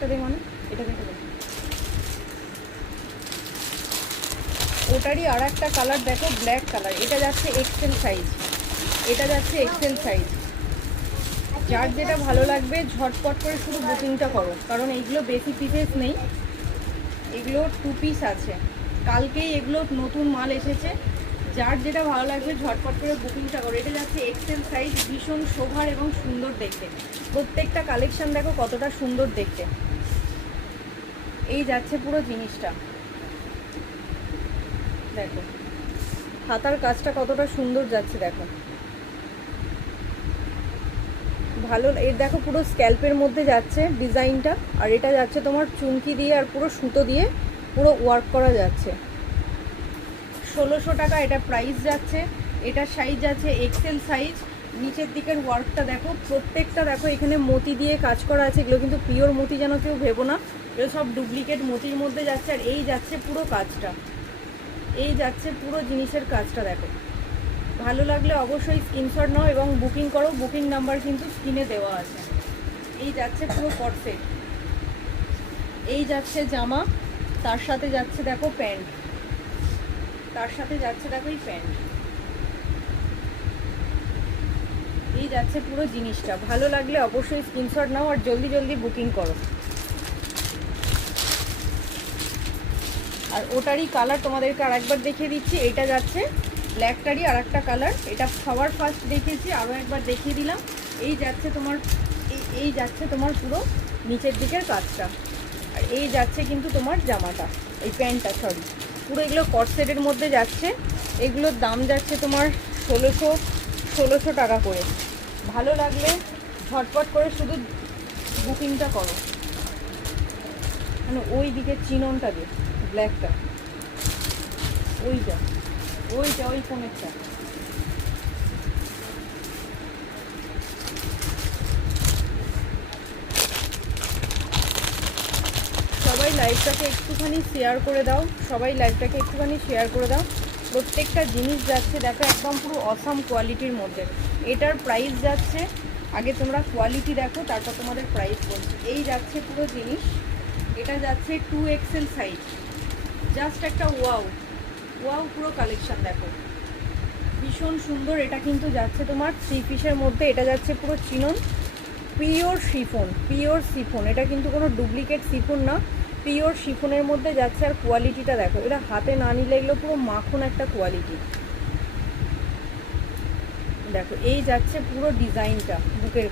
আরেকটা দে, মানে এটা দেখে দে। ওটারই আর একটা কালার দেখো, ব্ল্যাক কালার। এটা যাচ্ছে এক্সেল সাইজ, এটা যাচ্ছে এক্সেল সাইজ। যার যেটা ভালো লাগবে ঝটপট করে শুধু বুকিংটা করো, কারণ এইগুলো বেশি পিসেস নেই, এগুলো 2 পিস আছে। কালকেই এগুলো নতুন মাল এসেছে। যার যেটা ভালো লাগবে ঝটপট করে বুকিংটা করো। এটা যাচ্ছে এক্সেল সাইজ, ভীষণ শোভার এবং সুন্দর দেখতে। প্রত্যেকটা কালেকশন দেখো কতটা সুন্দর দেখতে। এই যাচ্ছে পুরো জিনিসটা, দেখো হাতার কাজটা কতটা সুন্দর যাচ্ছে, দেখো ভালো। এর দেখো পুরো স্ক্যাল্পের মধ্যে যাচ্ছে ডিজাইনটা, আর এটা যাচ্ছে তোমার চুমকি দিয়ে আর পুরো সুতো দিয়ে পুরো ওয়ার্ক করা যাচ্ছে। 1600 টাকা এটা প্রাইস যাচ্ছে। এটার সাইজ যাচ্ছে এক্সেল সাইজ। নিচের দিকের ওয়ার্কটা দেখো, প্রত্যেকটা দেখো এখানে মতি দিয়ে কাজ করা আছে। এগুলো কিন্তু পিওর মতি যেন কেউ ভেবো না, এগুলো সব ডুপ্লিকেট মতির মধ্যে যাচ্ছে। আর এই যাচ্ছে পুরো কাজটা, এই যাচ্ছে পুরো জিনিসের কাজটা দেখো। ভালো লাগলে অবশ্যই স্ক্রিনশট নাও এবং বুকিং করো। বুকিং নাম্বার কিন্তু স্ক্রিনে দেওয়া আছে। এই যাচ্ছে পুরো কটসেট। এই যাচ্ছে জামা, তার সাথে যাচ্ছে দেখো প্যান্ট, তার সাথে যাচ্ছে দেখো এই প্যান্ট। এই যাচ্ছে পুরো জিনিসটা। ভালো লাগলে অবশ্যই স্ক্রিনশট নাও আর জলদি জলদি বুকিং করো। আর ওটারই কালার তোমাদেরকে আর একবার দেখিয়ে দিচ্ছি। এটা যাচ্ছে ব্ল্যাকটারই আর একটা কালার, এটা সবার ফার্স্ট দেখিয়েছি, আরও একবার দেখিয়ে দিলাম। এই যাচ্ছে তোমার, এই যাচ্ছে তোমার পুরো নিচের দিকের কাজটা। আর এই যাচ্ছে কিন্তু তোমার জামাটা, এই প্যান্টটা সরি, পুরো এগুলো কটসেটের মধ্যে যাচ্ছে। এগুলোর দাম যাচ্ছে তোমার 1600 টাকা করে। ভালো লাগলে ঝটপট করে শুধু বুকিংটা করো। মানে ওই দিকের চিননটা দিয়ে ব্ল্যাকটা, ওইটা ওইটা ওই কোণেরটা। সবাই লাইভটাকে একটুখানি শেয়ার করে দাও, সবাই লাইভটাকে একটুখানি শেয়ার করে দাও। প্রত্যেকটা জিনিস যাচ্ছে দেখো একদম পুরো অসাম কোয়ালিটির মধ্যে। এটার প্রাইস যাচ্ছে, আগে তোমরা কোয়ালিটি দেখো তারপর তোমাদের প্রাইস বলছি। এই যাচ্ছে পুরো জিনিস, এটা যাচ্ছে 2XL সাইজ। জাস্ট একটা ওয়াও ওয়াও পুরো কালেকশন দেখো, ভীষণ সুন্দর। এটা কিন্তু যাচ্ছে তোমার 3 পিসের মধ্যে। এটা যাচ্ছে পুরো chinon, pure chiffon, pure chiffon. এটা কিন্তু কোনো ডুপ্লিকেট শিফন না, পিওর শিফনের মধ্যে যাচ্ছে। আর কোয়ালিটিটা দেখো, এটা হাতে না নিলে এগুলো পুরো মাখন একটা কোয়ালিটি দেখো। এই যাচ্ছে পুরো ডিজাইনটা বুকের